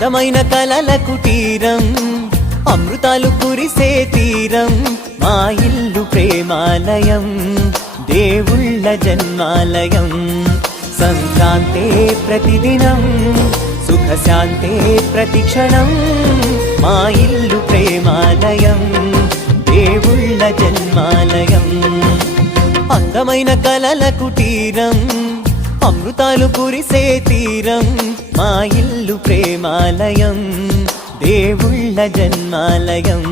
అందమైన కలల కుటీరం, అమృతాలు కురిసే తీరం, మా ఇల్లు ప్రేమాలయం, దేవుళ్ళ జన్మాలయం. సంక్రాంతే ప్రతిదినం, సుఖశాంతే ప్రతిక్షణం, మా ఇల్లు ప్రేమాలయం, దేవుళ్ళ జన్మాలయం. అందమైన కలల కుటీరం, అమృతాలు కురిసే తీరం, మా ఇల్లు ప్రేమాలయం, దేవుళ్ళ జన్మాలయం.